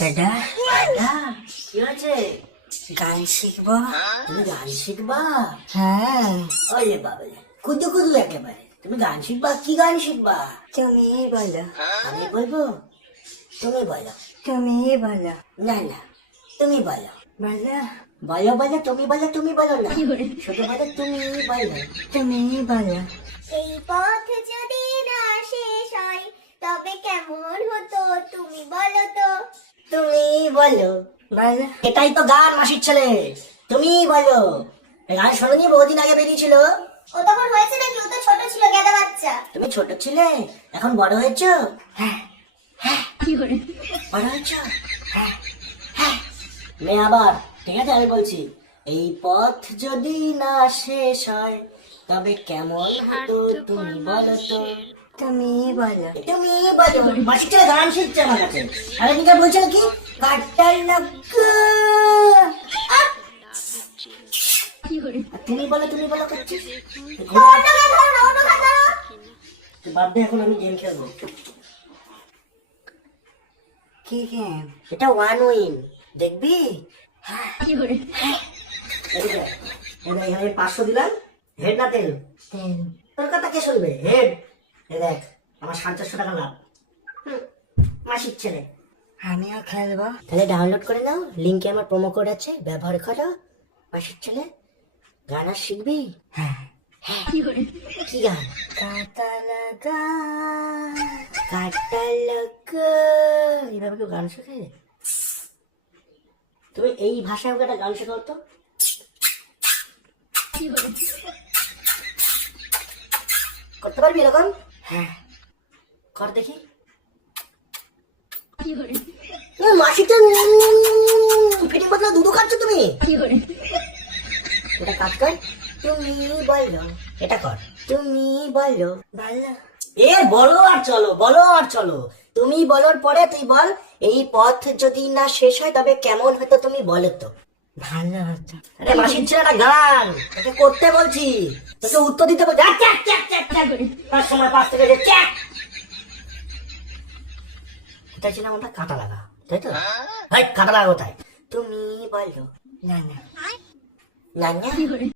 দাদা দাদা কি হয়েছে? গান শিখবো। তুমি গান শিখবা? হ্যাঁ, ওরে বাবারে, কুদু কুদু একেবারে। তুমি গান শিখবা? কি গান শিখবা? তুমি বলো, আমি বলবো? তুমি বলো। তুমি বলো, না না, তুমি বলো। বলো, বলো বলো, তুমি বলো, তুমি বলো না, শুধু বলো তুমি বলো। তুমি বলো। এই পথ যদি না শেষ হয় তবে কেমন হতো তুমি বলো তো। তুমি বলো। বলো, এটাই তো গান, মাসির ছেলে। তুমি বলো। এই গান শোনোনি? বহুদিন আগে বেরিয়েছিল। ও তখন হয়েছে নাকি? ও তো ছোট ছিল, গেদা বাচ্চা। তুমি ছোট ছিলে, এখন বড় হয়েছো। হ্যাঁ, বড় হয়েছো। হ্যাঁ হ্যাঁ। মেয়ে আবার, ঠিক আছে আমি বলছি। এই পথ যদি না শেষ হয় তবে কেমন হতো তুমি বলো তো। তুমি বলো। তুমি বলো। মাসির ছেলে গান শিখছে আমার কাছে। আর এদিকে বলছে কি কাটার লাগা। তুমি বলো, তুমি বলো করছিস। ওটা গান ধরো না, ওটা গান ধরো। বাদ দে, এখন আমি গেম খেলবো। কি গেম? এটা ওয়ান উইন, দেখবি? এদিকে আয়। এখানে 500 দিলাম। হেড না তেল? তেল। তোর কথা কে শুনবে? হেড। এ দেখ, আমার 450 টাকা লাভ। মাসির ছেলে। আমিও খেলবো। তাহলে ডাউনলোড করে নাও, লিঙ্কে আমার প্রোমো কোড আছে, ব্যবহার করো। মাসির ছেলে, গান আর শিখবি? হ্যাঁ, হ্যাঁ। কি গান? কাটা লাগা। কাটা লাগা। এইভাবে কেউ গান শেখে? তুমি এই ভাষায় ওকে একটা গান শেখাও তো। করতে পারবি এরকম? হ্যাঁ, কর দেখি। মাসিটা ফিটিং বদলা দুধু খাচ্ছ তুমি। এটা কাজ কর। তুমি বলো। এটা কর। তুমি বলো। বলো, এ বলো আর চলো, বলো আর চলো। তুমি বলার পরে তুই বল, এই পথ যদি না শেষ হয় তবে কেমন হতো তুমি বলো তো। ভালো হতো। আরে মাসির ছেলে একটা গান, তোকে করতে বলছি, তোকে উত্তর দিতে বলছি। চ্যাক চ্যাক চ্যাক চ্যাক তার সময় 5 থেকে যে চ্যাক। কোথায় ছিলাম আমরা? কাটা লাগা, তাই তো? ভাই কাটা লাগা কোথায়? তুমি বলো। না না। না না।